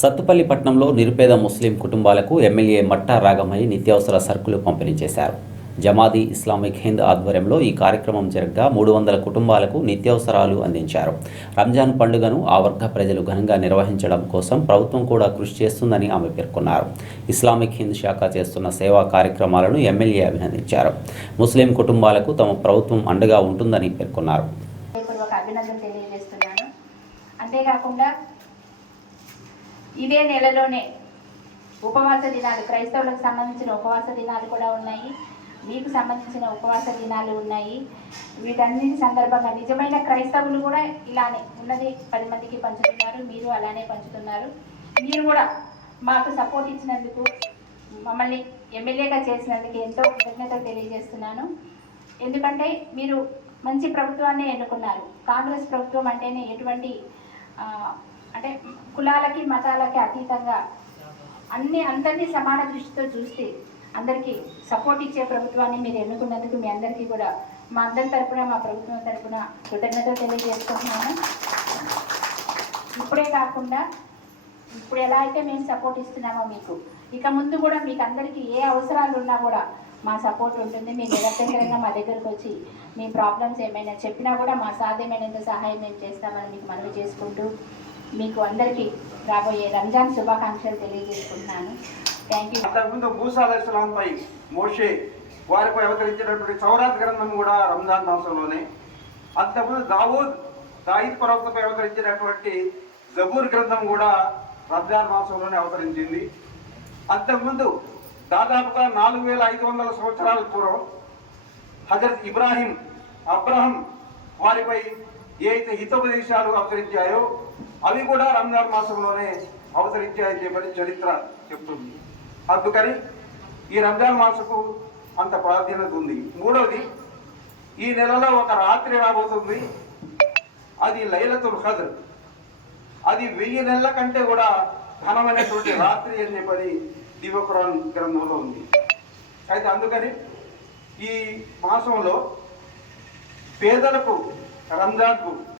సత్తుపల్లి పట్టణంలో నిరుపేద ముస్లిం కుటుంబాలకు ఎమ్మెల్యే మట్టా రాగమయ్య నిత్యావసర సరుకులు పంపిణీ చేశారు. జమాదీ ఇస్లామిక్ హింద్ ఆధ్వర్యంలో ఈ కార్యక్రమం జరగగా మూడు వందల కుటుంబాలకు నిత్యావసరాలు అందించారు. రంజాన్ పండుగను ఆ వర్గ ప్రజలు ఘనంగా నిర్వహించడం కోసం ప్రభుత్వం కూడా కృషి చేస్తుందని ఆమె పేర్కొన్నారు. ఇస్లామిక్ హింద్ శాఖ చేస్తున్న సేవా కార్యక్రమాలను ఎమ్మెల్యే అభినందించారు. ముస్లిం కుటుంబాలకు తమ ప్రభుత్వం అండగా ఉంటుందని పేర్కొన్నారు. అంతేకాకుండా ఇదే నెలలోనే ఉపవాస దినాలు క్రైస్తవులకు సంబంధించిన ఉపవాస దినాలు కూడా ఉన్నాయి. మీకు సంబంధించిన ఉపవాస దినాలు ఉన్నాయి. వీటన్నిటి సందర్భంగా నిజమైన క్రైస్తవులు కూడా ఇలానే ఉన్నది. పది మందికి పంచుతున్నారు మీరు అలానే పంచుతున్నారు. మీరు కూడా మాకు సపోర్ట్ ఇచ్చినందుకు మమ్మల్ని ఎమ్మెల్యేగా చేసినందుకు ఎంతో కృతజ్ఞత తెలియజేస్తున్నాను. ఎందుకంటే మీరు మంచి ప్రభుత్వాన్ని ఎన్నుకున్నారు. కాంగ్రెస్ ప్రభుత్వం అంటేనే ఎటువంటి అంటే కులాలకి మతాలకి అతీతంగా అన్ని అందరినీ సమాన దృష్టితో చూస్తే అందరికీ సపోర్ట్ ఇచ్చే ప్రభుత్వాన్ని మీరు ఎన్నుకున్నందుకు మీ అందరికీ కూడా మా అందరి తరఫున మా ప్రభుత్వం తరపున కృతజ్ఞతలు తెలియజేసుకుంటున్నాము ఇప్పుడే కాకుండా ఇప్పుడు ఎలా అయితే మేము సపోర్ట్ ఇస్తున్నామో మీకు ఇక ముందు కూడా మీకు అందరికీ ఏ అవసరాలు ఉన్నా కూడా మా సపోర్ట్ ఉంటుంది. మీరు నిరభ్యంతరంగా మా దగ్గరకు వచ్చి మీ ప్రాబ్లమ్స్ ఏమైనా చెప్పినా కూడా మా సాధ్యమైనంత సహాయం మేము చేస్తామని మీకు మనవి చేసుకుంటూ మీకు అందరికీ రాబోయే రంజాన్ శుభాకాంక్షలు తెలియజేసుకుంటున్నాను. థ్యాంక్ యూ అంతకుముందు మూసా మోషే వారిపై అవతరించినటువంటి సౌరాత్ గ్రంథం కూడా రంజాన్ మాసంలోనే. అంతకుముందు దావూద్ దాయిద్ పర్వతపై అవతరించినటువంటి జబూర్ గ్రంథం కూడా రంజాన్ మాసంలోనే అవతరించింది. అంతకుముందు దాదాపుగా నాలుగు వేల ఐదు వందల సంవత్సరాల పూర్వం హజరత్ ఇబ్రాహిం అబ్రహం వారిపై ఏ అయితే హితోపదేశాలు అవతరించాయో అవి కూడా రంజాన్ మాసంలోనే అవతరించాయని చెప్పని చరిత్ర చెప్తుంది. అందుకని ఈ రంజాన్ మాసకు అంత ప్రాధాన్యత ఉంది. మూడవది ఈ నెలలో ఒక రాత్రి రాబోతుంది. అది లైలతుల్ ఖద్ర్. అది వెయ్యి నెలల కంటే కూడా ఘనమైనటువంటి రాత్రి అని చెప్పని దివకురాన్ గ్రంథంలో ఉంది. అయితే అందుకని ఈ మాసంలో పేదలకు రంజాన్కు